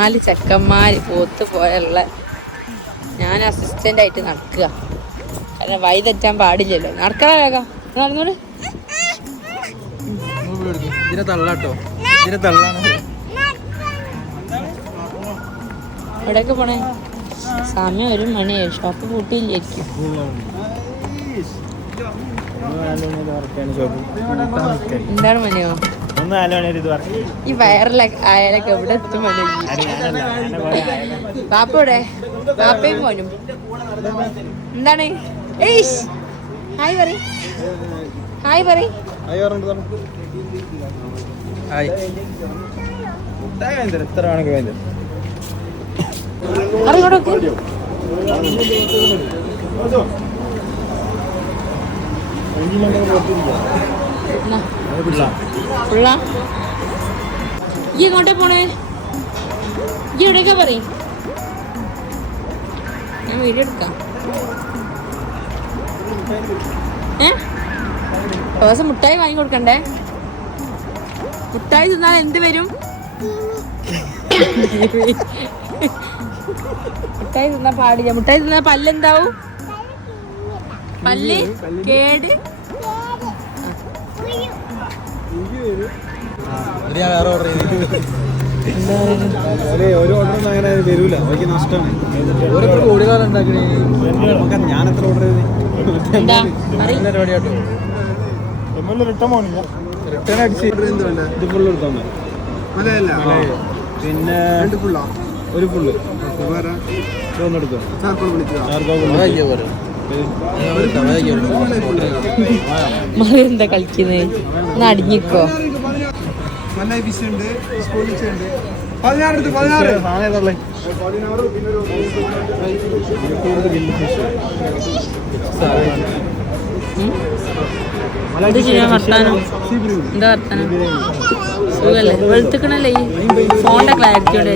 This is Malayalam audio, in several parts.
4 ചെക്കന്മാർ പോത്ത് പോയുള്ള ഞാൻ അസിസ്റ്റന്റ് ആയിട്ട് നടക്കുക. കാരണം വഴി തെറ്റാൻ പാടില്ലല്ലോ. നടക്കണ വേഗം നടന്നോട്. എവിടെയൊക്കെ പോണേ? സമയം 1 മണിയായി. ഷോപ്പ് പൂട്ടിയില്ലായിരിക്കും. എന്താണ് മണിയോ? ഈ വയറിലെ ആയാലൊക്കെ എവിടെ എത്തും മണി? പാപ്പ ഇവിടെ? പാപ്പയും പോനും എന്താണ്? ഹായ് പറ. ഹായ് പറ. അറിയോടൊക്കെ ഈ എങ്ങോട്ടേ പോണേ? ഈ എവിടേക്കാ പറയും? ഞാൻ വീഡിയോ എടുക്കാം. ദിവസം മുട്ടായി വാങ്ങി കൊടുക്കണ്ടേ? മുട്ടായി തിന്നാൽ എന്ത് വരും? മുട്ടായി തിന്നാൻ പാടില്ല. മുട്ടായി തിന്നാൽ പല്ലെന്താവും? പല്ല് കേട്. പിന്നെ ഒരു ഫുള്ള് എന്താ കളിക്കുന്നേ? ഒന്ന് അടിഞ്ഞിക്കോ. വർത്താനം എന്താ വർത്താനം? സുഖല്ലേ? വെളുത്തിക്കണല്ലേ? ഈ ഫോണിന്റെ ക്ലാരിറ്റിയോടെ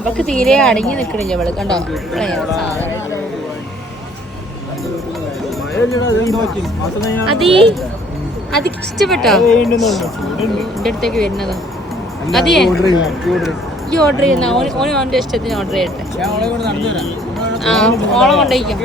ഇവക്ക് തീരെ അടങ്ങി നിക്കണില്ല. ഇവള് കണ്ടോ? അതിക്ക് ഇഷ്ടപ്പെട്ടോ? എന്റെ അടുത്തേക്ക് വരുന്നതോ? അതെ ഈ ഓർഡർ ചെയ്യുന്ന ഓന് ഓന്റെ ഇഷ്ടത്തിന് ഓർഡർ ചെയ്യട്ടെ. ആ ഓളം കൊണ്ടേക്കും.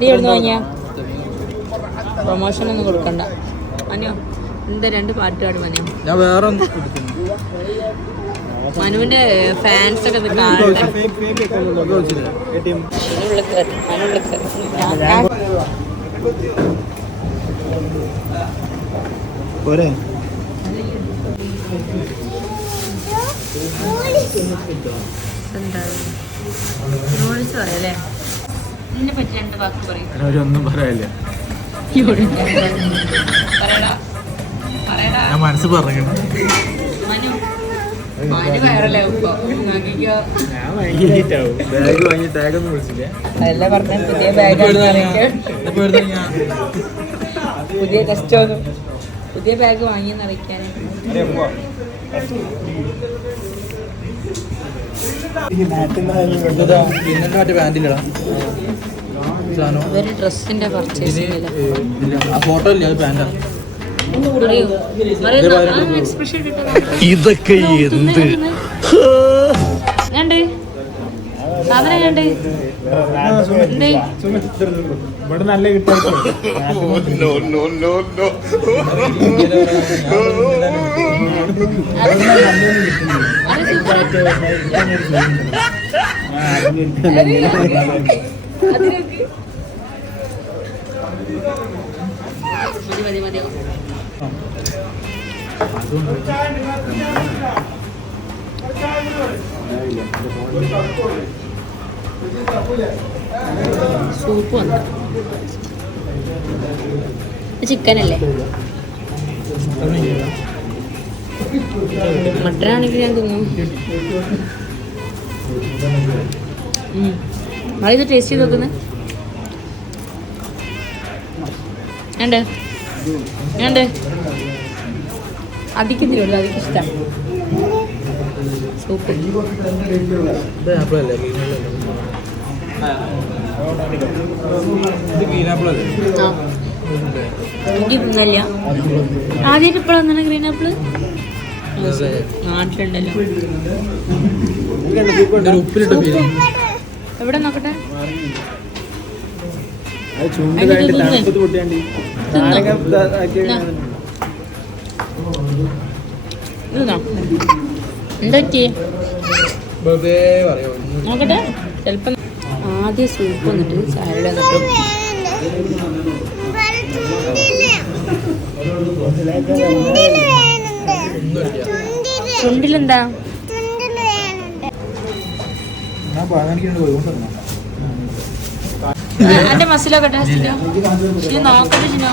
നീ എവിടുന്ന് വാങ്ങിയ? പ്രൊമോഷൻ ഒന്നും കൊടുക്കണ്ട മനോ. എന്താ 2 പാട്ടുപാട് മനോ? ഞാൻ വേറെ മനുവിന്റെ ഫാൻസ് ഒക്കെ കാണട്ടെ. പറയല്ലേ? ഇതിനെ പറ്റി 2 വാക്ക് പറയും. ഒന്നും പറയാനില്ല. ഞാൻ മനസ്സ് പറഞ്ഞു. പുതിയ ടെസ്റ്റോന്നും പുതിയ ബാഗ് വാങ്ങിയെന്നറിയിക്കാൻ. ഒരു ഡ്രസ്സിന്റെ പർച്ചേസ് ഫോട്ടോ ഇല്ല, അത് പാന്റാ. ഇതൊക്കെ എന്ത് കണ്ട് സാധനം കണ്ട് ഇവിടെ നല്ല കിട്ടാൻ സൂപ്പ് വന്നു. ചിക്കൻ അല്ലേ? മട്ടനാണെങ്കിൽ ഞാൻ തിന്നു. ഇത് ടേസ്റ്റ് ചെയ്ത് നോക്കുന്നത് ഉണ്ട്. അതിക്കെന്തിനുള്ളൂ? അതിക്ക് ഇഷ്ടമാണ്. സൂപ്പ്. ഇത് ആപ്പിൾ അല്ലേ? ഇത് ഗ്രീൻ ആപ്പിൾ അല്ലേ? ആ എനിക്ക് തിന്നല്ല. ആദ്യമായിട്ട് ഇപ്പോഴാണ് വന്നത് ഗ്രീൻ ആപ്പിള്. നാട്ടിലുണ്ടല്ലോ. ഉപ്പിലിട്ട പേര് എവിടെ നോക്കട്ടെ. എന്താ നോക്കട്ടെ. ചിലപ്പം ആദ്യം സൂപ്പ് വന്നിട്ട് സാലഡ് വന്നിട്ട് ചുണ്ടിലെന്താ എന്റെ മസിലൊക്കെ നോക്കട്ടെ ചിനോ.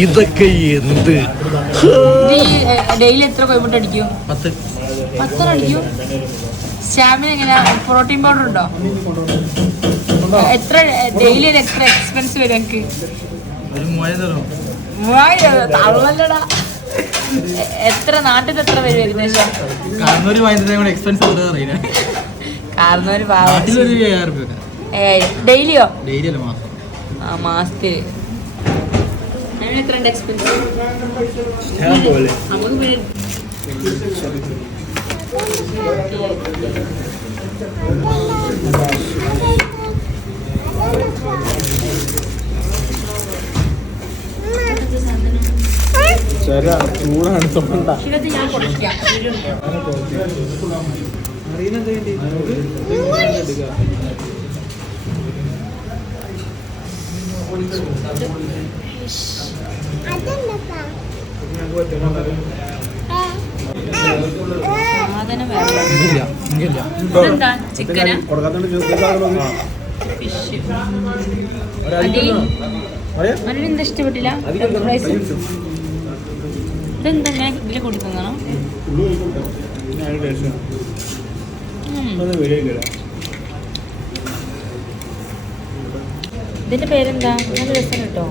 ഇതൊക്കെ എന്ത് ഡെയിലി എത്ര കോഴിമുട്ട അടിക്കും? 10 അടിക്കും. സ്റ്റാമിന എങ്ങനെയാ? പ്രോട്ടീൻ പൗഡർ ഉണ്ടോ? എത്ര ഡെയിലി എത്ര എക്സ്പെൻസ് വരും എനിക്ക്? 3000 തള്ളല്ലടാ. എത്ര നാട്ടിൽ എത്ര വരും ഏകദേശം? ഡെയിലിയോ? ആ മാസത്തില് എത്ര എക്സ്പെൻസ്? നമുക്ക് ചൂടാണ് തൊണ്ട. ഞാൻ കൊടുക്കാം. സാധനം ചിക്കനാ ഫിഷ്. അതിനെന്താ ഇഷ്ടപ്പെട്ടില്ല? റൈസ് ഇതെന്താ ഞാൻ ഇതിൽ കൊടുക്കുന്നതാണോ? ഇതിന്റെ പേരെന്താ? നല്ല രസം കേട്ടോ.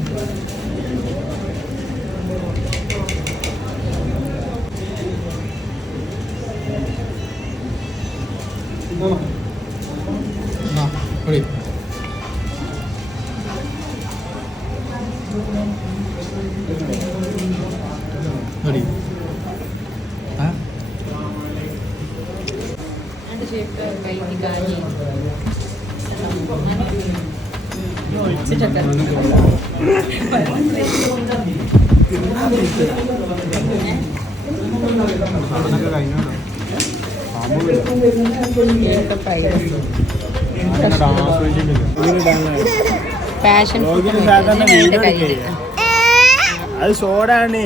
അത് സോഡാണ്,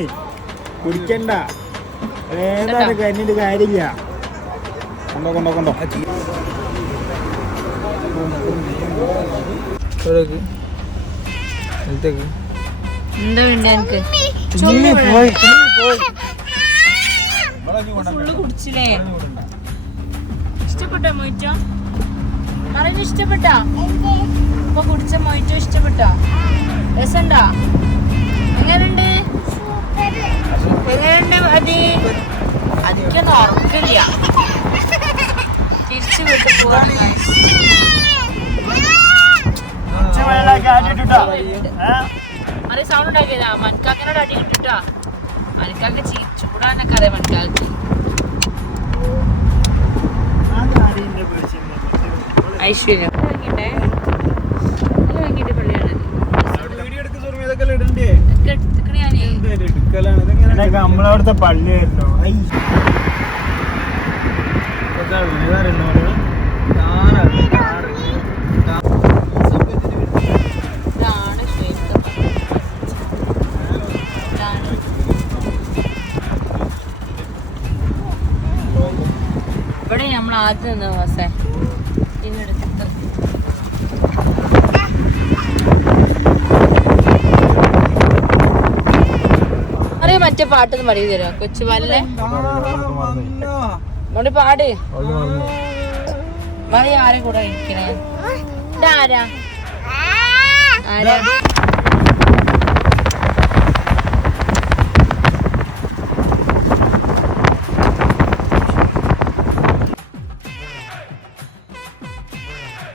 കുടിക്കണ്ട. ഏതാണ് കഴിഞ്ഞിട്ട് കാര്യമില്ല. കൊണ്ടോ കൊണ്ടോ കൊണ്ടോ. എന്താ വേണ്ട എനിക്ക്? ഫുള്ള് കുടിച്ചില്ലേ? ഇഷ്ടപ്പെട്ടോ മൊയ്റ്റോ? പറയുന്നു ഇഷ്ടപ്പെട്ടാ? ഇപ്പൊ കുടിച്ച മൊയ്റ്റോ ഇഷ്ടപ്പെട്ടോ? രസണ്ടാ? എങ്ങനുണ്ട്? എങ്ങനുണ്ട്? അതിക്കൊന്നും ഉറക്കില്ല. തിരിച്ചു വിട്ടു പോവാണ്. അത് സൗണ്ട് ഉണ്ടാക്കിയതാ. മൻകാക്കിനോട് അടി കിട്ടിട്ടാ. മൻകാക്ക് ചൂടാനൊക്കെ അറിയാം. മൻകാക്ക് ഐശ്വര്യം വാങ്ങിയിട്ട് പള്ളിയാണ്. നമ്മളവിടുത്തെ പള്ളിയായിരുന്നു. ഇവിടെ നമ്മൾ ആദ്യം നിന്ന് ബസ്സേ ഇതിനെടുത്തിട്ട് അറിയാം. മറ്റേ പാട്ടൊന്നും പാടി തരുമോ? കൊച്ചുപാലല്ലേ മോളി പാട്. മറി ആരെ കൂടെ ഇരിക്കണേ? ഇതാരാ? ആരാ